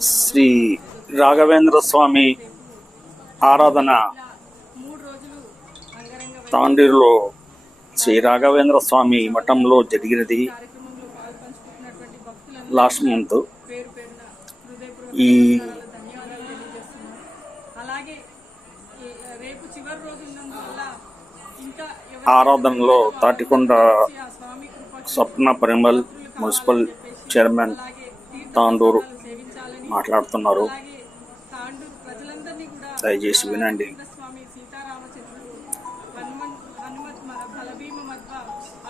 శ్రీ రాఘవేంద్ర స్వామి ఆరాధన తాండూరులో శ్రీ రాఘవేంద్ర స్వామి మఠంలో జరిగినది లాస్ట్ మంత్. ఈ ఆరాధనలో తాటికొండ స్వప్న పరిమల్ మున్సిపల్ చైర్మన్ తాండూరు మాట్లాడుతున్నారు. దయచేసి వినండి.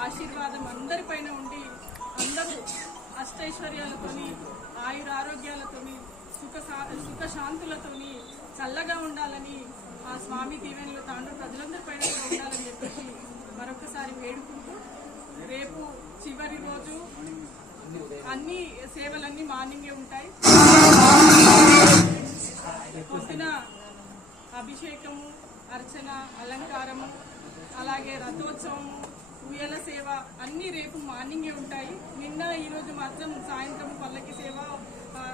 ఆశీర్వాదం అందరిపైన ఉండి అందరూ అష్టైశ్వర్యాలతోని ఆయురారోగ్యాలతోని సుఖశాంతులతోని చల్లగా ఉండాలని ఆ స్వామి దీవెనలు తాండూరు ప్రజలందరిపైన కూడా ఉండాలని చెప్పేసి మరొకసారి వేడుకుంటూ, రేపు చివరి రోజు అన్ని సేవలన్నీ మార్నింగే ఉంటాయి. పొద్దున అభిషేకము, అర్చన, అలంకారము, అలాగే రథోత్సవము, ఉయ్యల సేవ అన్నీ రేపు మార్నింగే ఉంటాయి. నిన్న ఈరోజు మాత్రం సాయంత్రం పల్లకి సేవ,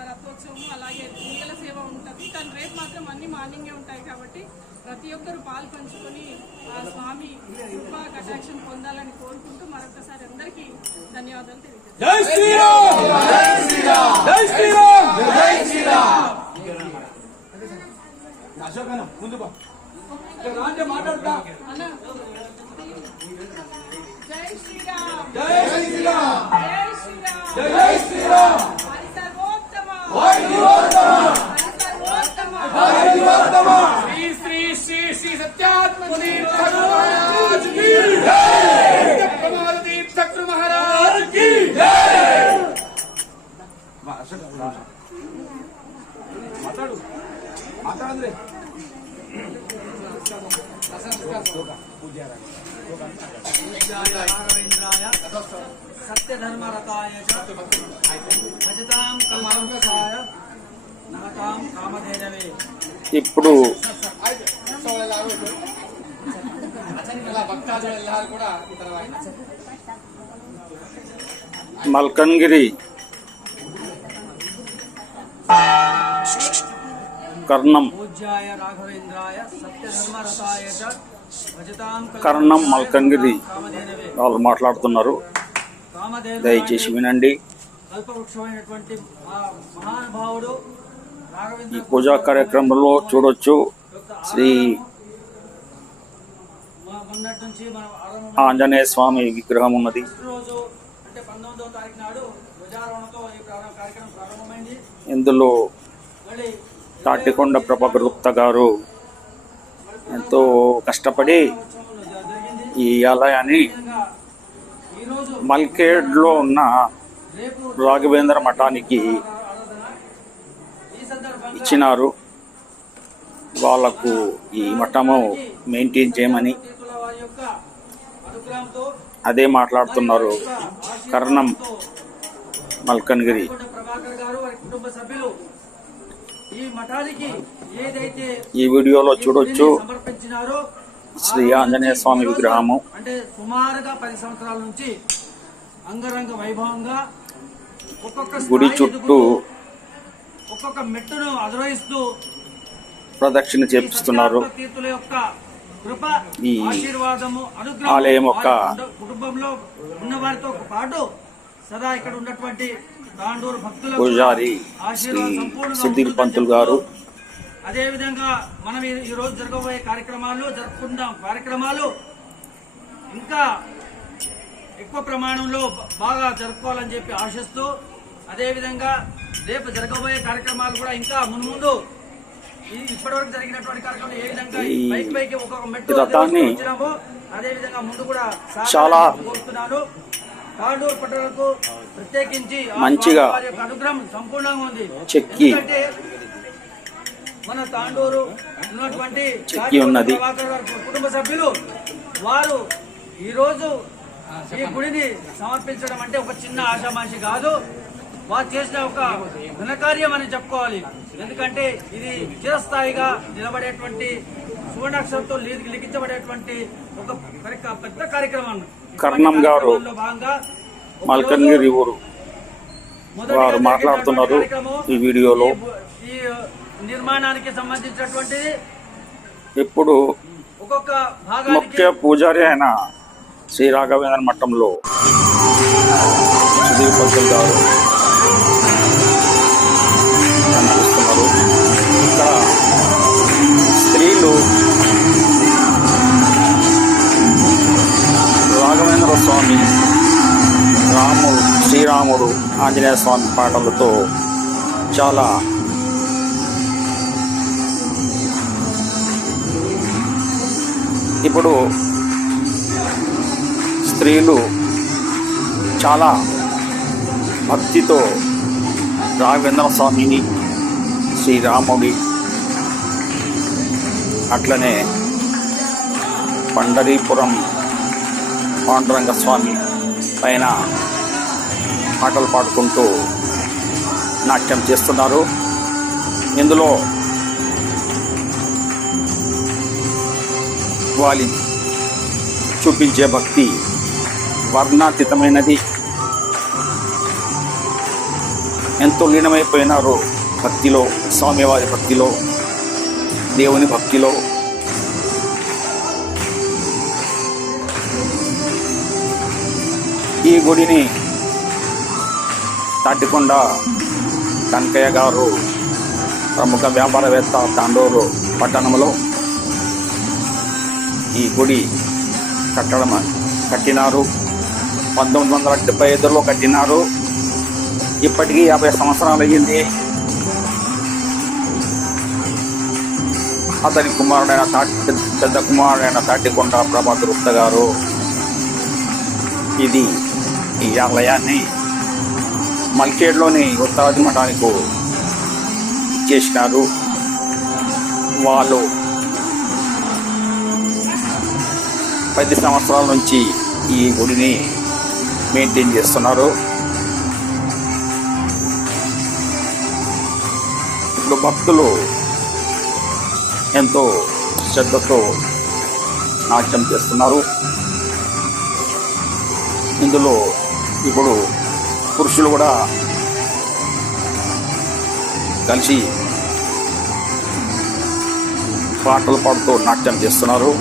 రథోత్సవము, అలాగే ఉయ్యల సేవ ఉంటుంది. కానీ రేపు మాత్రం అన్ని మార్నింగే ఉంటాయి. కాబట్టి ప్రతి ఒక్కరూ పాలు పంచుకొని ఆ స్వామి కృప కటాక్షం పొందాలని కోరుకుంటూ మరొకసారి అందరికీ ధన్యవాదాలు శ్రీ సత్యాత్మ తీర్థ మహారాజ్ కి మాట్లాడు సత్యధర్మరతాయ భజతాం కల్పవృక్షాయ నమతాం కామధేనవే. ఇప్పుడు మల్కన్గిరి కర్ణం కర్ణం మల్కంగిరి వాళ్ళు మాట్లాడుతున్నారు. దయచేసి వినండి. ఈ పూజా కార్యక్రమంలో చూడొచ్చు. శ్రీ ఆంజనేయ స్వామి విగ్రహం ఉన్నది. ఇందులో తాటికొండ ప్రభాకర్ గుప్తా గారు ఎంతో కష్టపడి ఈ ఆలయాన్ని మల్కేడ్లో ఉన్న రాఘవేంద్ర మఠానికి ఇచ్చినారు. వాళ్లకు ఈ మఠము మెయింటైన్ చేయమని అదే మాట్లాడుతున్నారు కర్ణం మల్కన్గిరి. ఈ వీడియోలో చూడొచ్చు శ్రీ ఆంజనేయ స్వామి విగ్రహము. అంటే సుమారుగా 10 సంవత్సరాల నుంచి అంగరంగ వైభవంగా గుడి చుట్టూ ఒక్కొక్క మెట్టును అధిరోహిస్తూ ప్రదక్షిణ చేపిస్తున్నారు. ఈ ఆలయం యొక్క కుటుంబంలో ఉన్న వారితో పాటు సదా ఇక్కడ ఉన్నటువంటి తాండూరు భక్తులకు పూజారి శ్రీ సుధీర్ పంతులు గారు. అదేవిధంగా మనం ఈ రోజు జరగబోయే కార్యక్రమాలు ఇంకా ఎక్కువ ప్రమాణంలో బాగా జరుపుకోవాలని చెప్పి ఆశిస్తూ, అదేవిధంగా రేపు జరగబోయే కార్యక్రమాలు కూడా ఇంకా మున్ముందు ఇప్పటివరకు జరిగినటువంటి కార్యక్రమం ఏ విధంగా పైకి ఒక్కొక్క మెట్టు వచ్చినామో అదేవిధంగా ముందు కూడా చాలా కోరుతున్నాను. తాండూరు పట్టణకు ప్రత్యేకించి మంచిగా అనుగ్రహం సంపూర్ణంగా ఉంది. చెక్కి మన తాండూరు ఉన్నటువంటి ఉన్నది. కుటుంబ సభ్యులు వారు ఈరోజు ఈ గుడిని సమర్పించడం అంటే ఒక చిన్న ఆశామాషి కాదు. వారు చేసిన ఒక ఘనకార్యం అని చెప్పుకోవాలి. ఎందుకంటే ఇది చిరస్థాయిగా నిలబడేటువంటి సువర్ణాక్షరంతో లిఖించబడేటువంటి ఒక పెద్ద కార్యక్రమం. కర్ణం గారు మల్కన్గిరి ఊరు వారు మాట్లాడుతున్నారు ఈ వీడియోలో. ఈ నిర్మాణానికి సంబంధించినటువంటిది ఇప్పుడు ఒక్కొక్క భాగానికి ముఖ్య పూజారి అయిన శ్రీ రాఘవేంద్ర మఠంలో సుధీర్ పంతులు గారు కనిపిస్తున్నారు. ఇక్కడ స్త్రీలు రాఘవేంద్ర స్వామి, శ్రీరాముడు, ఆంజనేయ స్వామి పాటలతో చాలా ఇప్పుడు స్త్రీలు చాలా భక్తితో రాఘవేంద్ర స్వామిని, శ్రీరాముడి, అట్లనే పండరీపురం పాండురంగ స్వామి పైన పాటలు పాడుకుంటూ నాట్యం చేస్తున్నారు. ఇందులో వాళ్ళు చూపించే భక్తి వర్ణాతీతమైనది. ఎంతో లీనమైపోయినారు భక్తిలో, స్వామివారి భక్తిలో, దేవుని భక్తిలో. ఈ గుడిని తాటికొండ కనకయ్య గారు, ప్రముఖ వ్యాపారవేత్త, తాండూరు పట్టణంలో ఈ గుడి కట్టినారు. 1975లో కట్టినారు. ఇప్పటికీ 50 సంవత్సరాలు అయ్యింది. అతని కుమారుడైన పెద్ద కుమారుడైన తాటికొండ ప్రభాకర్ గుప్తా గారు ఈ ఆలయాన్ని మల్కేడ్లోని ఉత్తరాది మఠానికి ఇచ్చేసినారు. వాళ్ళు 10 సంవత్సరాల నుంచి ఈ గుడిని మెయింటైన్ చేస్తున్నారు. ఇప్పుడు భక్తులు ఎంతో శ్రద్ధతో నాట్యం చేస్తున్నారు. ఇందులో ఇప్పుడు పురుషులు కూడా కలిసి పాటలు పాడుతూ నాట్యం చేస్తున్నారు.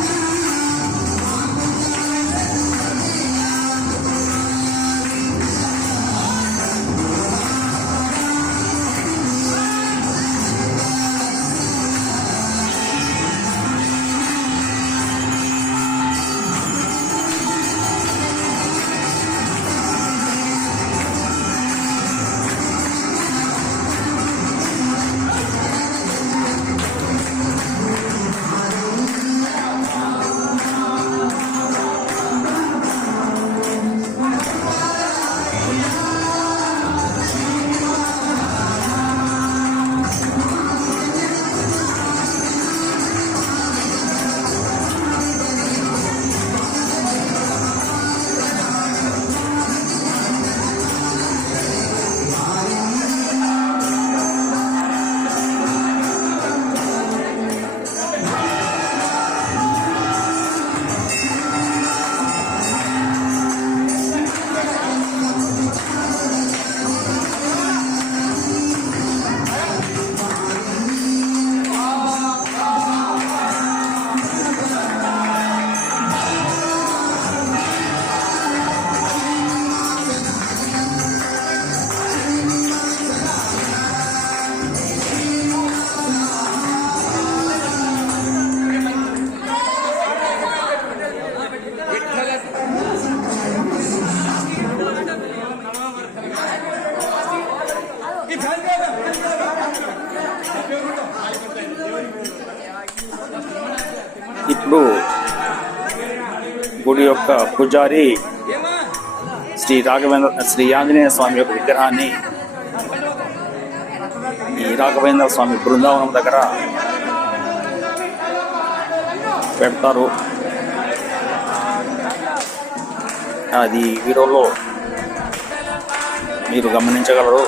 ఇప్పుడు గుడి యొక్క పూజారి శ్రీ ఆంజనేయ స్వామి యొక్క విగ్రహాన్ని ఈ రాఘవేంద్ర స్వామి బృందావనం దగ్గర పెడతారు. అది వీడియోలో మీరు గమనించగలరు.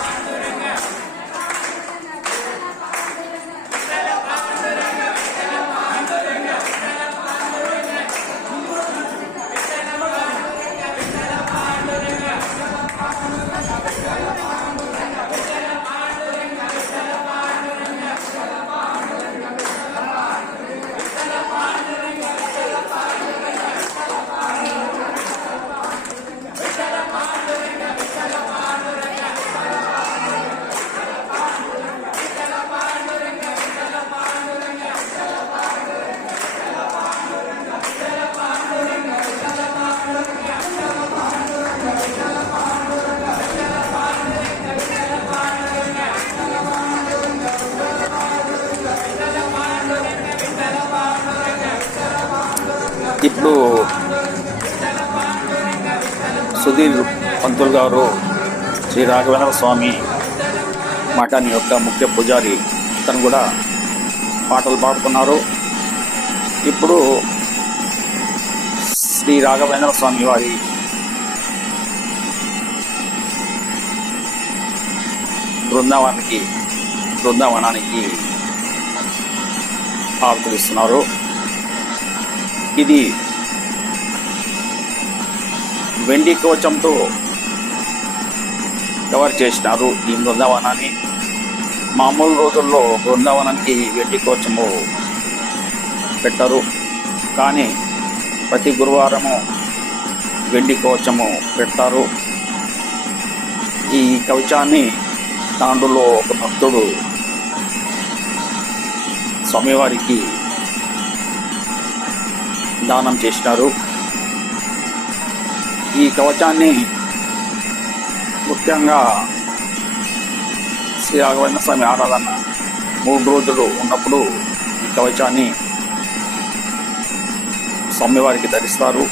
ఇప్పుడు సుధీర్ పంతులు గారు శ్రీ రాఘవేంద్ర స్వామి మఠాన్ని యొక్క ముఖ్య పూజారి, తను కూడా పాటలు పాడుతున్నారు. ఇప్పుడు శ్రీ రాఘవేంద్ర స్వామి వారి బృందావనానికి ఆహ్వానిస్తున్నారు. ఇది వెండి కవచంతో కవర్ చేసినారు ఈ బృందావనాన్ని. మామూలు రోజుల్లో బృందావనానికి వెండి కవచము పెట్టరు, కానీ ప్రతి గురువారము వెండి కవచము పెడతారు. ఈ కవచాన్ని తాండూలో ఒక భక్తుడు స్వామివారికి దానం చేసినారు. ఈ కవచాన్ని ముఖ్యంగా శ్రీ రాఘవేంద్ర స్వామి ఆరాధన 3 రోజులు ఉన్నప్పుడు ఈ కవచాన్ని స్వామివారికి ధరిస్తారు.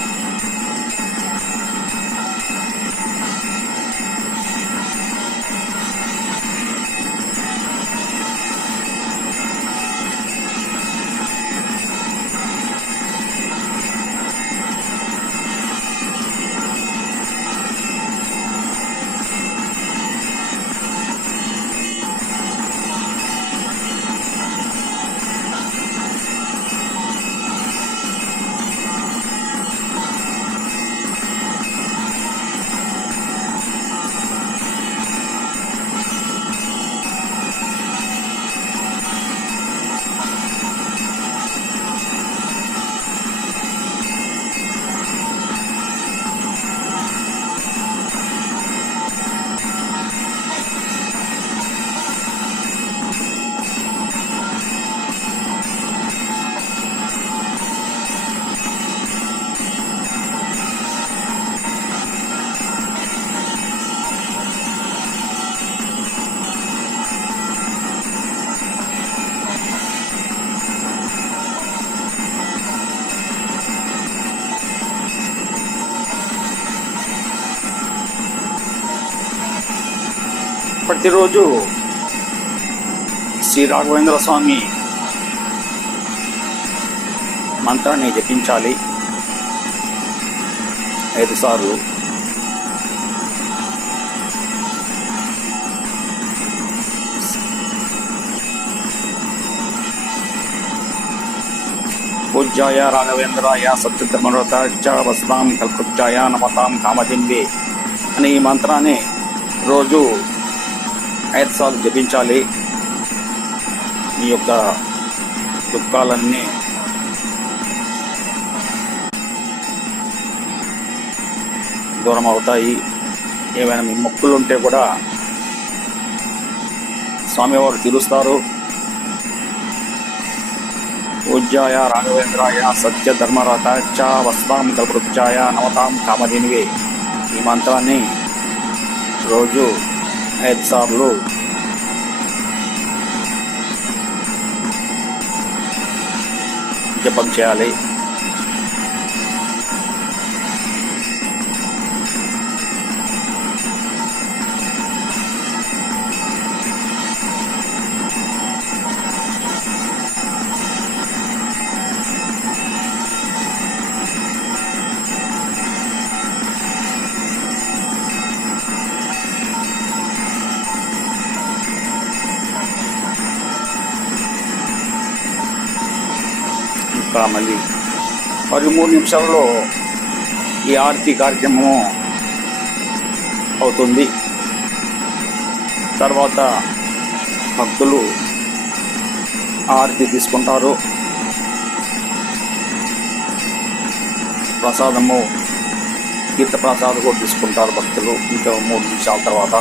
ప్రతిరోజు శ్రీ రాఘవేంద్ర స్వామి మంత్రాన్ని జపించాలి 5 సార్లు. పూజ్యాయ రాఘవేంద్రాయ సత్యధర్మరతాచ వస్తాం కల్పృత్యాయ నమతాం కామదింబే అనే ఈ మంత్రాన్ని రోజు 5 సార్లు జపించాలి. మీ యొక్క దుఃఖాలన్నీ దూరం అవుతాయి. ఏమైనా మీ మొక్కులు ఉంటే కూడా స్వామివారు తీరుస్తారు. పూజ్యాయ రాఘవేంద్రాయ సత్యధర్మరతాచ వస్తాం కల్పృత్యాయ నమతాం కామధేనువే ఈ మంత్రాన్ని రోజు 5 సార్లు జపం చేయాలి. మళ్ళీ 13 నిమిషాలలో ఈ ఆరతి కార్యక్రమం అవుతుంది. తర్వాత భక్తులు ఆరతి తీసుకుంటారు. ప్రసాదము తీర్థ ప్రసాదం కూడా తీసుకుంటారు భక్తులు ఇంకా 3 నిమిషాల తర్వాత.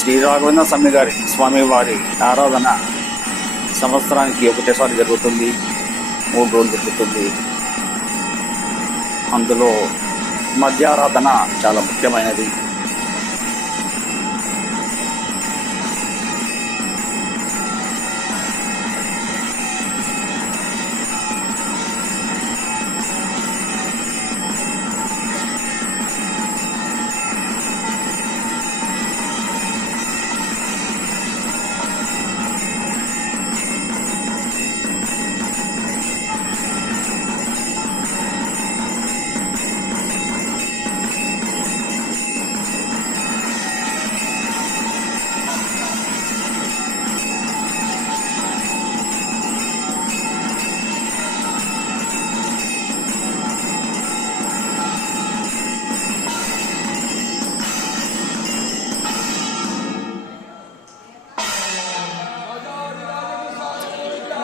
శ్రీ రాఘవేంద్ర స్వామి వారి ఆరాధన సంవత్సరానికి ఒకటేసారి జరుగుతుంది, 3 రోజులు జరుగుతుంది. అందులో మధ్యారాధన చాలా ముఖ్యమైనది.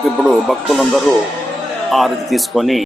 ఇప్పుడు భక్తులందరూ హారతి తీసుకొని